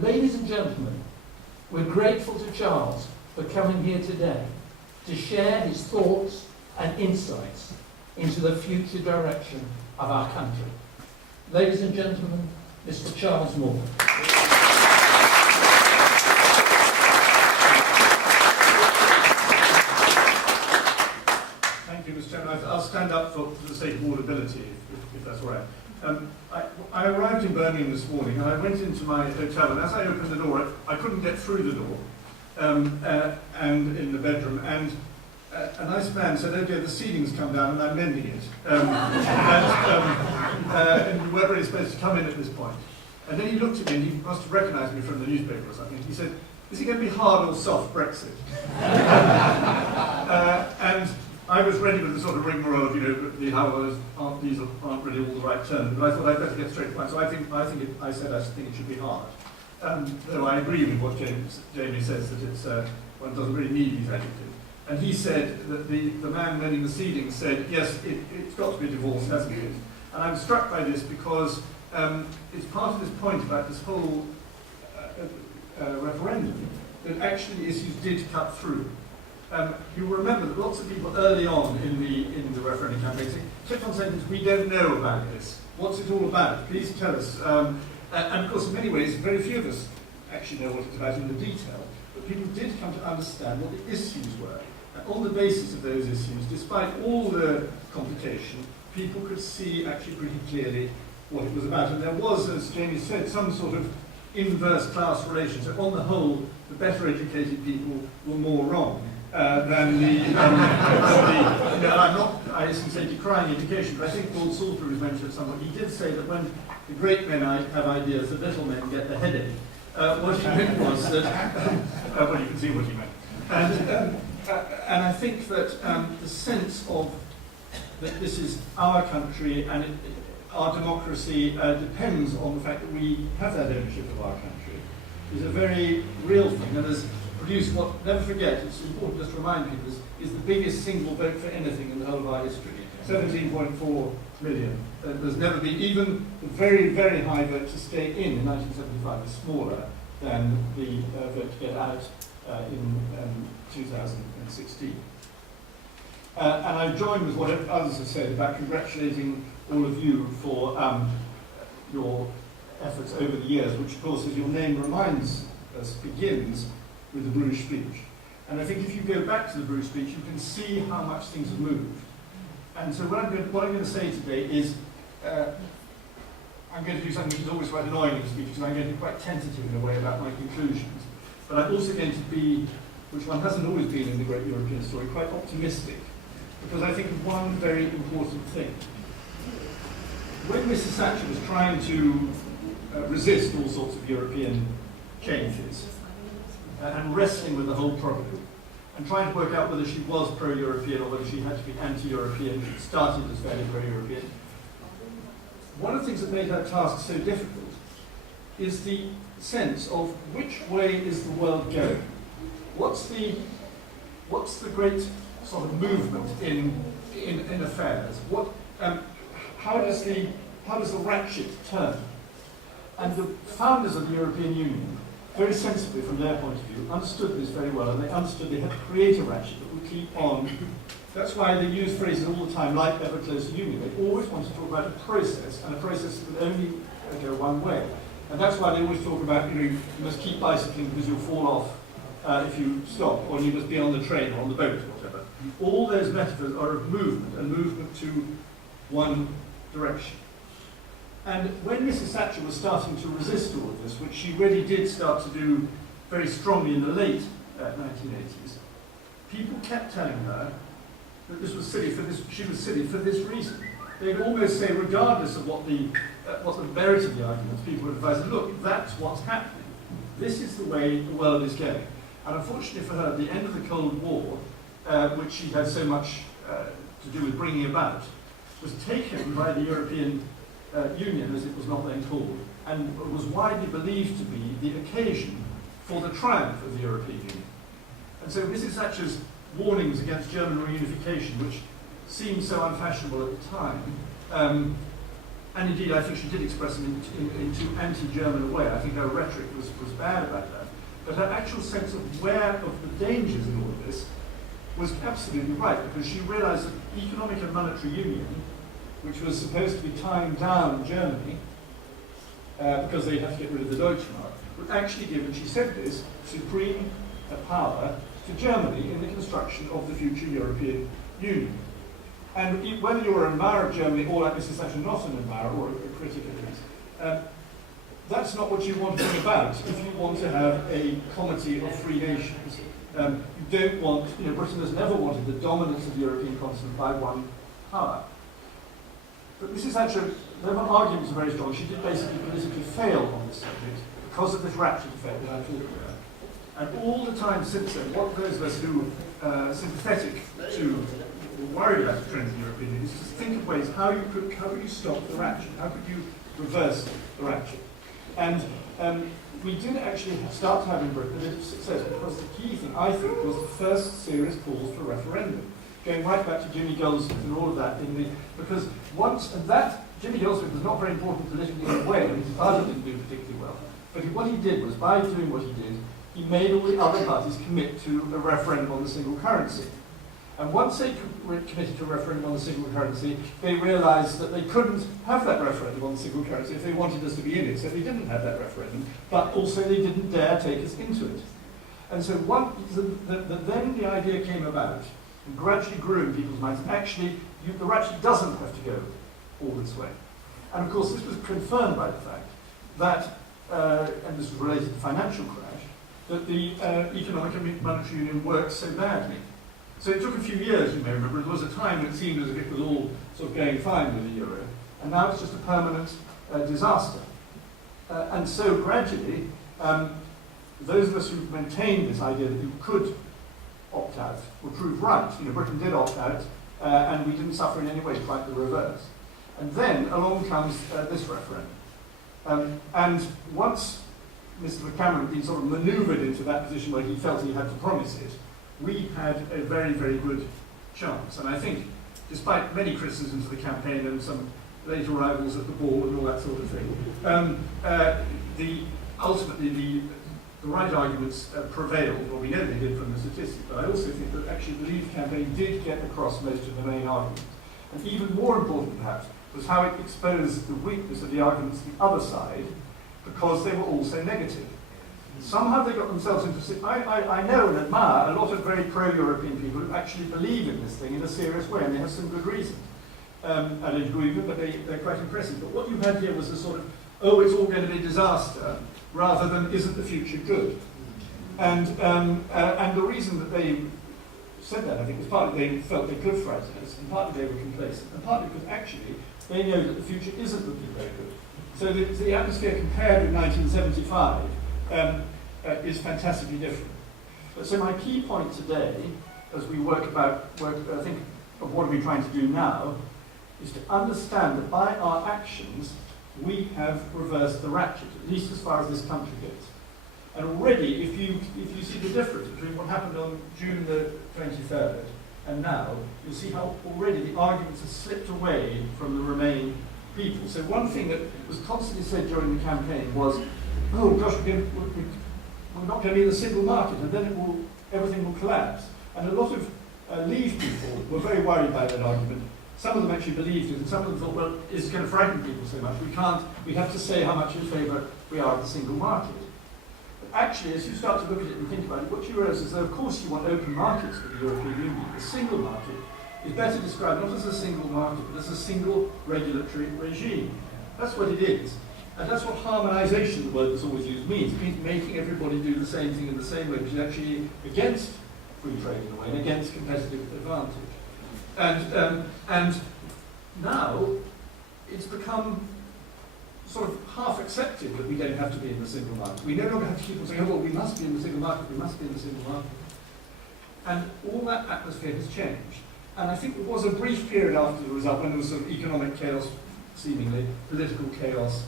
Ladies and gentlemen, we're grateful to Charles for coming here today to share his thoughts and insights into the future direction of our country. Ladies and gentlemen, Mr. Charles Moore. Thank you, Mr. Chairman. I'll stand up for the sake of audibility, if that's all right. I arrived in Birmingham this morning, and I went into my hotel, and as I opened the door, I couldn't get through the door, and in the bedroom, and a nice man said, "Oh dear, the ceiling's come down, and I'm mending it." And we weren't really supposed to come in at this point. And then he looked at me, and he must have recognised me from the newspaper or something. He said, "Is it going to be hard or soft Brexit?" And I was ready with the sort of rigmarole of, these aren't really all the right terms, but I thought I'd better get straight to the point. So I think it should be hard. Though I agree with what Jamie says, that it's one doesn't really need these adjectives. And he said that the man mending the ceiling said, yes, it's got to be a divorce, hasn't it? And I'm struck by this because it's part of this point about this whole referendum that actually issues did cut through. You will remember that lots of people early on in the referendum campaign kept on saying, we don't know about this. What's it all about? Please tell us. And of course, in many ways, very few of us actually know what it's about in the detail. But people did come to understand what the issues were. And on the basis of those issues, despite all the complication, people could see actually pretty clearly what it was about. And there was, as Jamie said, some sort of inverse class relation. So on the whole, the better educated people were more wrong. Than I isn't say decrying education, but I think Lord Salisbury mentioned somewhat. He did say that when the great men have ideas, the little men get the headache. What he meant was that, well, you can see what he meant. And I think that the sense of that this is our country and our democracy depends on the fact that we have that ownership of our country is a very real thing. And there's produced what, never forget, it's important just to remind people, is the biggest single vote for anything in the whole of our history. 17.4 million. There's never been, even the very, very high vote to stay in 1975 is smaller than the vote to get out in 2016. And I join with what others have said about congratulating all of you for your efforts over the years, which of course, as your name reminds us, begins with the Bruges speech. And I think if you go back to the Bruges speech, you can see how much things have moved. And so what I'm going to say today is, I'm going to do something which is always quite annoying in speech, because I'm going to be quite tentative in a way about my conclusions. But I'm also going to be, which one hasn't always been in the great European story, quite optimistic. Because I think of one very important thing. When Mrs. Thatcher was trying to resist all sorts of European changes, and wrestling with the whole problem, and trying to work out whether she was pro-European or whether she had to be anti-European, started as fairly pro-European. One of the things that made her task so difficult is the sense of which way is the world going? What's the great sort of movement in affairs? How does the ratchet turn? And the founders of the European Union, very sensibly from their point of view, understood this very well, and they understood they had to create a ratchet that would keep on. That's why they use phrases all the time like ever closer union. They always want to talk about a process, and a process that would only go one way. And that's why they always talk about, you must keep bicycling because you'll fall off if you stop, or you must be on the train or on the boat or whatever. All those metaphors are of movement, and movement to one direction. And when Mrs. Thatcher was starting to resist all of this, which she really did start to do very strongly in the late 1980s, people kept telling her that this was silly for this. She was silly for this reason. They would almost say, regardless of what the merit of the arguments, people would advise, look, that's what's happening. This is the way the world is going. And unfortunately for her, at the end of the Cold War, which she had so much to do with bringing about, was taken by the European Union, as it was not then called, and was widely believed to be the occasion for the triumph of the European Union. And so Mrs. Thatcher's warnings against German reunification, which seemed so unfashionable at the time, and indeed I think she did express them in too anti-German a way. I think her rhetoric was bad about that. But her actual sense of the dangers in all of this was absolutely right, because she realized that economic and monetary union, which was supposed to be tying down Germany, because they had to get rid of the Deutschmark, would actually give, and she said this, supreme power to Germany in the construction of the future European Union. And whether you're an admirer of Germany or, like Mrs. Thatcher, not an admirer or a critic at least, that's not what you want to be about if you want to have a comity of free nations. You don't want, Britain has never wanted the dominance of the European continent by one power. But Mrs. Thatcher, though her arguments are very strong, she did basically politically fail on this subject because of this ratchet effect that I'm talking about. And all the time since then, what those of us who are sympathetic to, or worried about the trends in European Union, is to think of ways how could you stop the ratchet, how could you reverse the ratchet. And we did actually start to have in Britain a bit of success, because the key thing, I think, was the first serious calls for referendum. Going right back to Jimmy Goldsmith and all of that, because once, and that, Jimmy Goldsmith was not very important politically in a way, and his party didn't do particularly well. But what he did was, by doing what he did, he made all the other parties commit to a referendum on the single currency. And once they committed to a referendum on the single currency, they realized that they couldn't have that referendum on the single currency if they wanted us to be in it. So they didn't have that referendum, but also they didn't dare take us into it. And so then the idea came about, and gradually grew in people's minds, and actually, the ratchet doesn't have to go all this way. And of course, this was confirmed by the fact that, and this was related to the financial crash, that the economic and monetary union worked so badly. So it took a few years, you may remember. There was a time when it seemed as if it was all sort of going fine with the euro, and now it's just a permanent disaster. And so gradually, those of us who maintained this idea that you could opt out were proved right. Britain did opt out, and we didn't suffer in any way, quite the reverse. And then along comes this referendum. And once Mr. Cameron had been sort of manoeuvred into that position where he felt he had to promise it, we had a very, very good chance. And I think, despite many criticisms of the campaign and some late arrivals at the ball and all that sort of thing, ultimately the right arguments prevailed. Well, we know they did from the statistics, but I also think that actually the Leave campaign did get across most of the main arguments. And even more important, perhaps, was how it exposed the weakness of the arguments of the other side, because they were all so negative. Somehow they got themselves into... I know and admire a lot of very pro-European people who actually believe in this thing in a serious way, and they have some good reason. I don't agree with them, but they're quite impressive. But what you had here was a sort of, it's all going to be a disaster, rather than isn't the future good? And the reason that they said that, I think, was partly they felt they could frighten us, and partly they were complacent, and partly because actually they know that the future isn't looking very good. So the atmosphere compared with 1975 is fantastically different. But so my key point today, as we I think, of what are we trying to do now, is to understand that by our actions, we have reversed the ratchet, at least as far as this country goes. And already, if you see the difference between what happened on June the 23rd and now, you'll see how already the arguments have slipped away from the Remain people. So one thing that was constantly said during the campaign was, oh gosh, we're not going to be in the single market, and then everything will collapse. And a lot of Leave people were very worried by that argument. Some of them actually believed it, and some of them thought, well, it's going to frighten people so much. We have to say how much in favour we are of the single market. But actually, as you start to look at it and think about it, what you realise is that, of course, you want open markets for the European Union. The single market is better described not as a single market, but as a single regulatory regime. That's what it is. And that's what harmonisation, the word that's always used, means. It means making everybody do the same thing in the same way, which is actually against free trade in a way, and against competitive advantage. And now it's become sort of half accepted that we don't have to be in the single market. We no longer have to keep on saying, oh, well, we must be in the single market, we must be in the single market. And all that atmosphere has changed. And I think there was a brief period after the result when there was sort of economic chaos, seemingly, political chaos,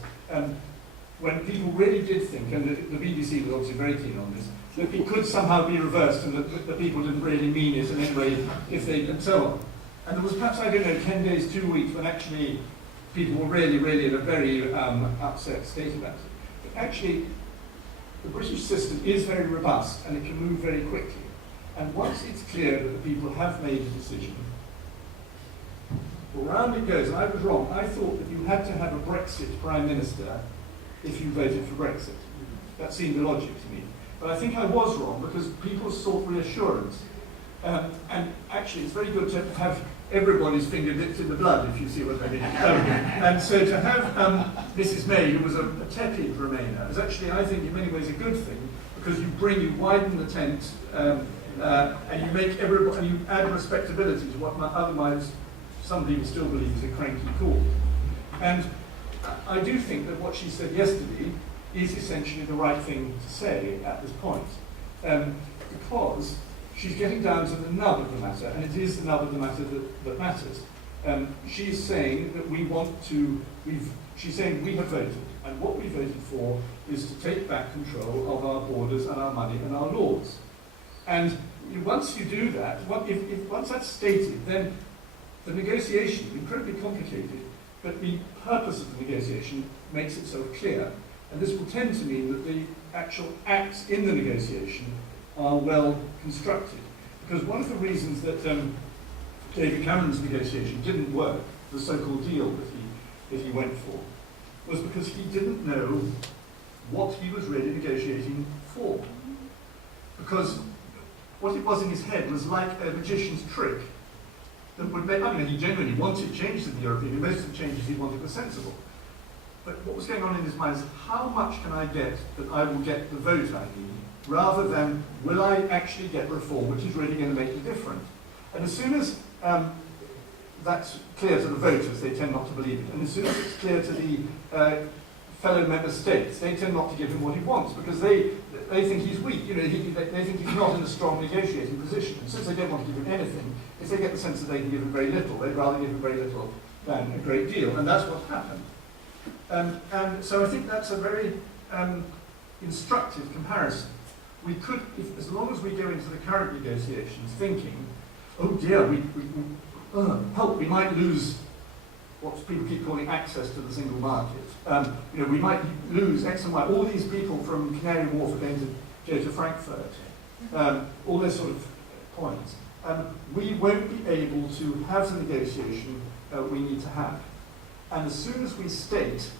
when people really did think, and the BBC was obviously very keen on this, that it could somehow be reversed and that the people didn't really mean it, and so on. And there was perhaps, I don't know, 10 days, 2 weeks, when actually people were really, really in a very upset state about it. But actually, the British system is very robust and it can move very quickly. And once it's clear that the people have made a decision, round it goes. I was wrong. I thought that you had to have a Brexit Prime Minister if you voted for Brexit. That seemed the logic to me. But I think I was wrong because people sought reassurance. And actually, it's very good to have everybody's finger dipped in the blood, if you see what I mean. And so to have Mrs May, who was a tepid Remainer, is actually, I think, in many ways a good thing because you widen the tent and you make everybody, and you add respectability to what otherwise some people still believe is a cranky court. And I do think that what she said yesterday is essentially the right thing to say at this point, because she's getting down to the nub of the matter, and it is the nub of the matter that matters. She's saying that she's saying we have voted, and what we voted for is to take back control of our borders and our money and our laws. And once you do that, once that's stated, then the negotiation is incredibly complicated, but the purpose of the negotiation makes itself clear. And this will tend to mean that the actual acts in the negotiation are well constructed. Because one of the reasons that David Cameron's negotiation didn't work, the so-called deal that he went for, was because he didn't know what he was really negotiating for. Because what it was in his head was like a magician's trick that would make, he genuinely wanted changes in the European Union. Most of the changes he wanted were sensible. But what was going on in his mind is, how much can I get that I will get the vote I need, rather than, will I actually get reform, which is really going to make a difference? And as soon as that's clear to the voters, they tend not to believe it. And as soon as it's clear to the fellow member states, they tend not to give him what he wants, because they think he's weak. They think he's not in a strong negotiating position. And since they don't want to give him anything, if they get the sense that they can give him very little, they'd rather give him very little than a great deal. And that's what happened. And so I think that's a very instructive comparison. We could, as long as we go into the current negotiations thinking, oh dear, we might lose what people keep calling access to the single market. We might lose X and Y. All these people from Canary Wharf are going to go to Frankfurt. All those sort of points. We won't be able to have the negotiation we need to have. And as soon as we state,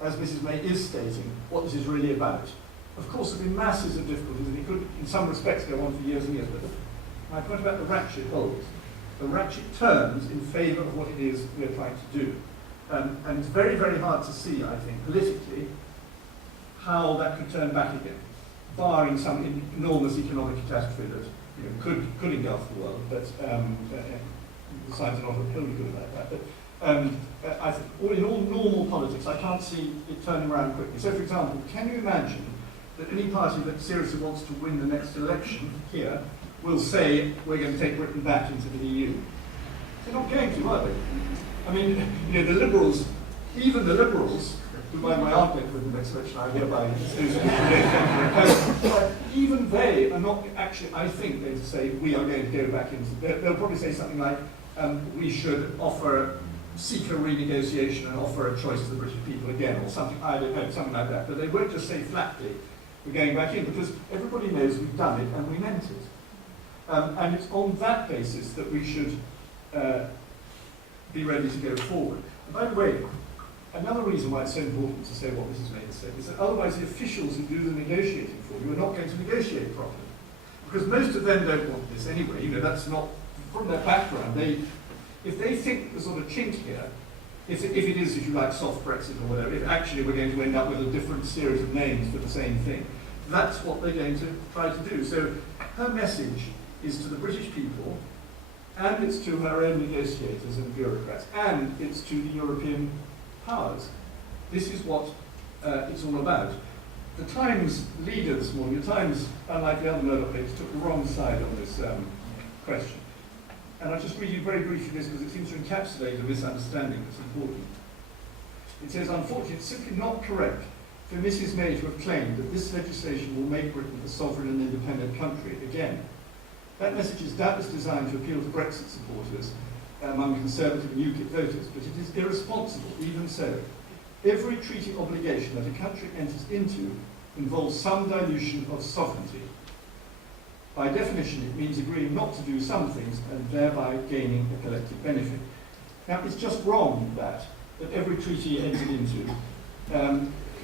as Mrs May is stating, what this is really about, of course there'll be masses of difficulties, and it could, in some respects, go on for years and years. But my point about the ratchet holds. The ratchet turns in favour of what it is we're trying to do. And it's very, very hard to see, I think, politically, how that could turn back again, barring some enormous economic catastrophe that could engulf the world, but the signs are not wholly good about that. But I think in all normal politics, I can't see it turning around quickly. So, for example, can you imagine that any party that seriously wants to win the next election here will say, we're going to take Britain back into the EU? They're not going to, are they? I mean, the Liberals, even the Liberals, who my aunt went with the next election, I hereby but even they are not actually, I think, going to say, we are going to go back into, they'll probably say something like, we should seek a renegotiation and offer a choice to the British people again, or something, I don't know, something like that. But they won't just say flatly, we're going back in, because everybody knows we've done it and we meant it. And it's on that basis that we should be ready to go forward. And by the way, another reason why it's so important to say what Mrs May has said is that otherwise the officials who do the negotiating for you are not going to negotiate properly. Because most of them don't want this anyway. That's not, from their background, if they think there's sort of chink here, if it is, if you like, soft Brexit or whatever, if actually we're going to end up with a different series of names for the same thing, that's what they're going to try to do. So her message is to the British people, and it's to her own negotiators and bureaucrats, and it's to the European powers. This is what it's all about. The Times leader this morning, the Times, unlike the other Murdoch papers, took the wrong side on this question. And I'll just read you very briefly this because it seems to encapsulate a misunderstanding that's important. It says, unfortunately, it's simply not correct for Mrs May to have claimed that this legislation will make Britain a sovereign and independent country again. That message is doubtless designed to appeal to Brexit supporters, among Conservative and UKIP voters, but it is irresponsible, even so. Every treaty obligation that a country enters into involves some dilution of sovereignty. By definition, it means agreeing not to do some things and thereby gaining a collective benefit. Now, it's just wrong that every treaty entered into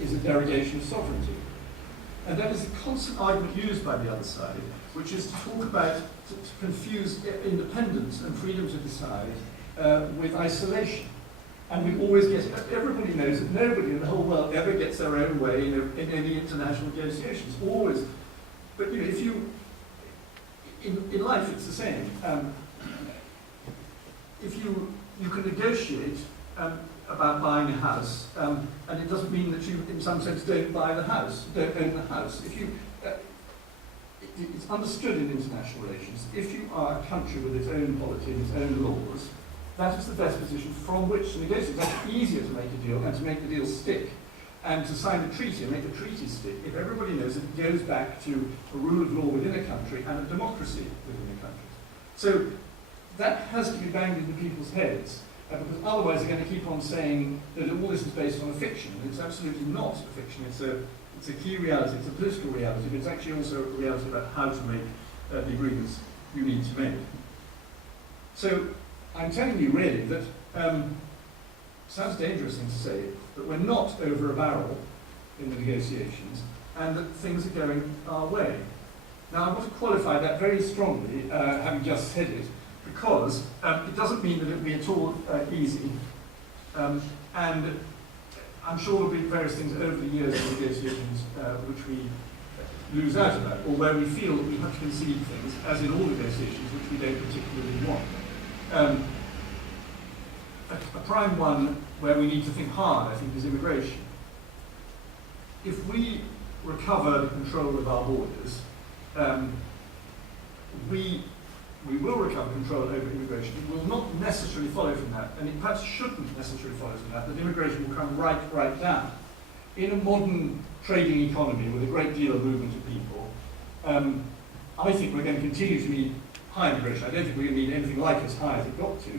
is a derogation of sovereignty. And that is a constant argument used by the other side, which is to talk about, to confuse independence and freedom to decide with isolation. And we always get, everybody knows that nobody in the whole world ever gets their own way in any international negotiations, always. But you know, if you, in life it's the same. If you can negotiate about buying a house, and it doesn't mean that you, in some sense, don't buy the house, don't own the house. If you, it's understood in international relations, if you are a country with its own polity and its own laws, that is the best position from which to negotiate. That's easier to make a deal and to make the deal stick, and to sign a treaty and make the treaty stick if everybody knows that it goes back to a rule of law within a country and a democracy within a country. So that has to be banged into people's heads. Because otherwise they're going to keep on saying that all this is based on a fiction, and it's absolutely not a fiction. It's a key reality, it's a political reality, but it's actually also a reality about how to make the agreements you need to make. So I'm telling you really that, sounds dangerous thing to say, but we're not over a barrel in the negotiations, and that things are going our way. Now I want to qualify that very strongly, having just said it, because it doesn't mean that it will be at all easy. And I'm sure there will be various things over the years of negotiations which we lose out of that, or where we feel that we have to concede things, as in all negotiations, which we don't particularly want. A prime one where we need to think hard, I think, is immigration. If we recover the control of our borders, we will recover control over immigration. It will not necessarily follow from that, and it perhaps shouldn't necessarily follow from that immigration will come right down. In a modern trading economy with a great deal of movement of people, I think we're going to continue to need high immigration. I don't think we're going to need anything like as high as it got to.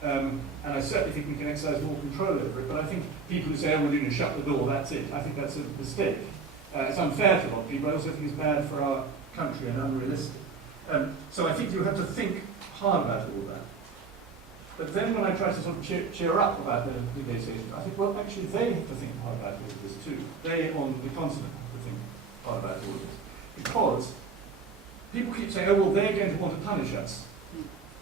And I certainly think we can exercise more control over it, but I think people who say, oh, we're going to shut the door, that's it, I think that's a mistake. It's unfair to a lot of people. I also think it's bad for our country and unrealistic. So I think you have to think hard about all that. But then when I try to sort of cheer up about the negotiations, I think, well, actually they have to think hard about all of this too. They on the continent have to think hard about all of this. Because people keep saying, oh, well, they're going to want to punish us.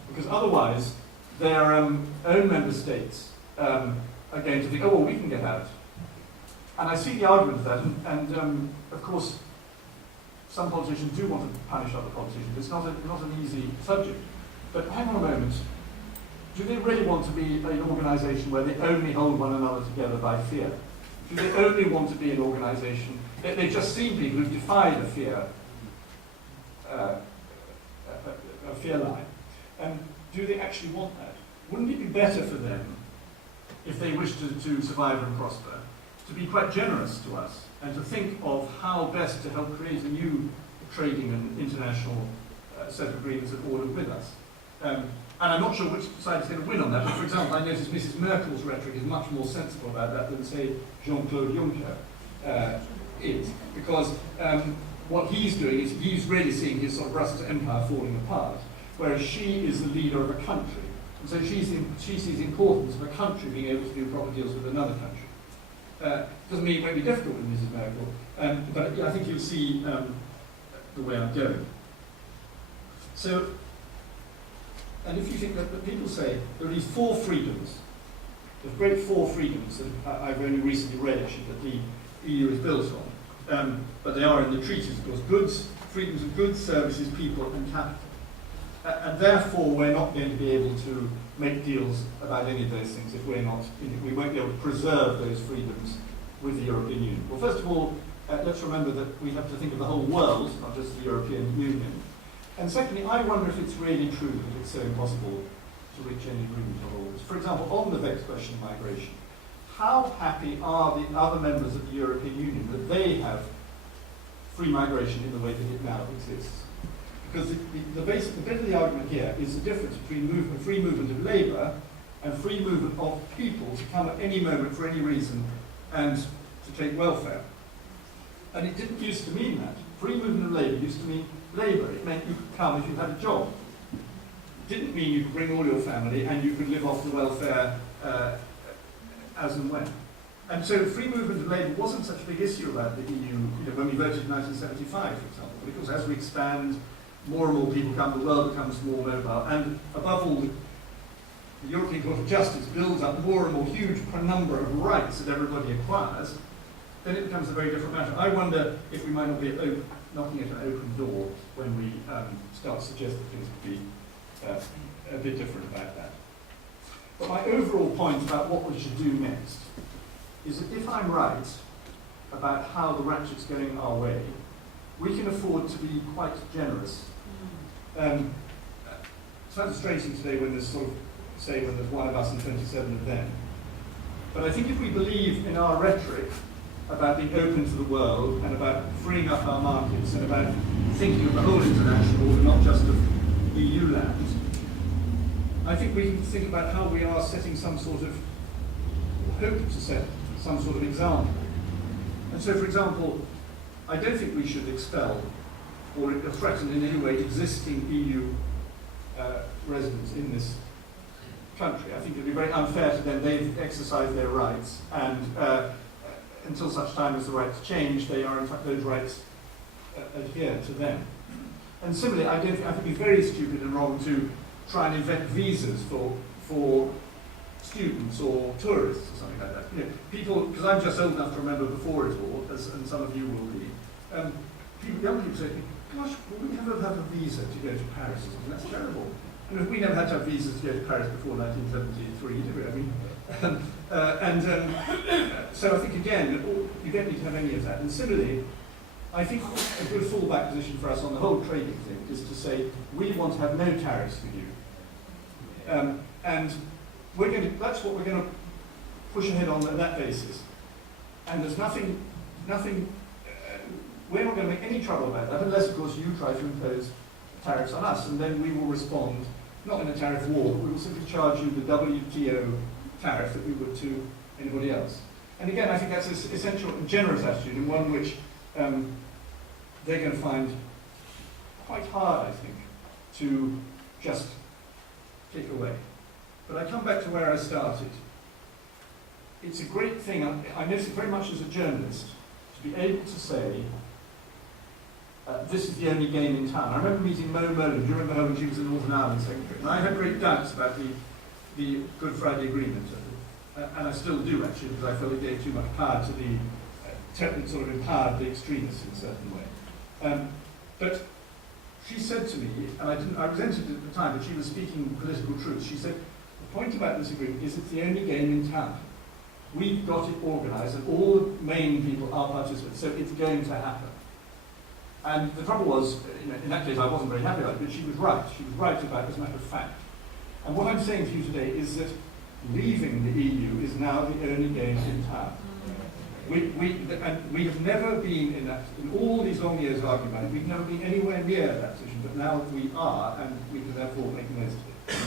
Because otherwise, their own member states are going to think, oh, well, we can get out. And I see the argument of that, and of course, some politicians do want to punish other politicians. It's not an easy subject. But hang on a moment. Do they really want to be an organisation where they only hold one another together by fear? Do they only want to be an organisation? They've just seen people who've defied a fear line. And do they actually want that? Wouldn't it be better for them, if they wish to survive and prosper, to be quite generous to us and to think of how best to help create a new trading and international set of agreements that order with us? And I'm not sure which side is going to win on that, but for example, I noticed Mrs. Merkel's rhetoric is much more sensible about that than, say, Jean-Claude Juncker is. Because what he's doing is he's really seeing his sort of Brussels empire falling apart, whereas she is the leader of a country. And so she sees the importance of a country being able to do proper deals with another country. Doesn't mean it won't be difficult with Mrs. Merkel, but I think you'll see the way I'm going. So, and if you think that people say there are these 4 freedoms, the great 4 freedoms that I've only recently read actually that the EU is built on, but they are in the treaties, of course, freedoms of goods, services, people, and capital. And therefore, we're not going to be able to make deals about any of those things if we won't be able to preserve those freedoms with the European Union. Well, first of all, let's remember that we have to think of the whole world, not just the European Union. And secondly, I wonder if it's really true that it's so impossible to reach any agreement on all this. For example, on the vexed question of migration, how happy are the other members of the European Union that they have free migration in the way that it now exists? because the bit of the argument here is the difference between free movement of labour and free movement of people to come at any moment for any reason and to take welfare. And it didn't used to mean that. Free movement of labour used to mean labour. It meant you could come if you had a job. It didn't mean you could bring all your family and you could live off the welfare as and when. And so free movement of labour wasn't such a big issue about the EU, when we voted in 1975, for example, because as we expand, more and more people come, the world becomes more mobile, and above all, the European Court of Justice builds up more and more huge number of rights that everybody acquires, then it becomes a very different matter. I wonder if we might not be knocking at an open door when we start to suggest that things could be a bit different about that. But my overall point about what we should do next is that if I'm right about how the ratchet's going our way, we can afford to be quite generous. It's not frustrating today when there's when there's one of us and 27 of them. But I think if we believe in our rhetoric about being open to the world and about freeing up our markets and about thinking of the whole international order, not just of EU land, I think we can think about how we are setting some sort of, hope to set some sort of example. And so, for example, I don't think we should expel or threaten in any way existing EU residents in this country. I think it would be very unfair to them. They've exercised their rights, and until such time as the rights change, they are in fact those rights adhere to them. And similarly, I think it'd be very stupid and wrong to try and invent visas for students or tourists or something like that. People, because I'm just old enough to remember before it all, and some of you will be. Young people say, "Gosh, will we ever have a visa to go to Paris or something? That's terrible." And we never had to have visas to go to Paris before 1973, did we? So I think, again, you don't need to have any of that. And similarly, I think a good fallback position for us on the whole trading thing is to say, we want to have no tariffs for you. And that's what we're going to push ahead on that basis. And there's nothing we're not going to make any trouble about that, unless, of course, you try to impose tariffs on us, and then we will respond, not in a tariff war, but we will simply charge you the WTO tariff that we would to anybody else. And again, I think that's an essential and generous attitude, and one which they're going to find quite hard, I think, to just take away. But I come back to where I started. It's a great thing, I notice it very much as a journalist, to be able to say, this is the only game in town. I remember meeting Mo Merlin, do you remember her when she was in Northern Ireland Secretary? And I had great doubts about the Good Friday Agreement, and I still do actually, because I felt it gave too much power to the, sort of empowered the extremists in a certain way. But she said to me, and I resented it at the time, but she was speaking political truth. She said, the point about this agreement is it's the only game in town. We've got it organised, and all the main people are participants, so it's going to happen. And the trouble was, in that case I wasn't very happy about it, but she was right. She was right about it as a matter of fact. And what I'm saying to you today is that leaving the EU is now the only game in town. We have never been in that, in all these long years of argument, we've never been anywhere near that position, but now we are, and we can therefore make the most of it.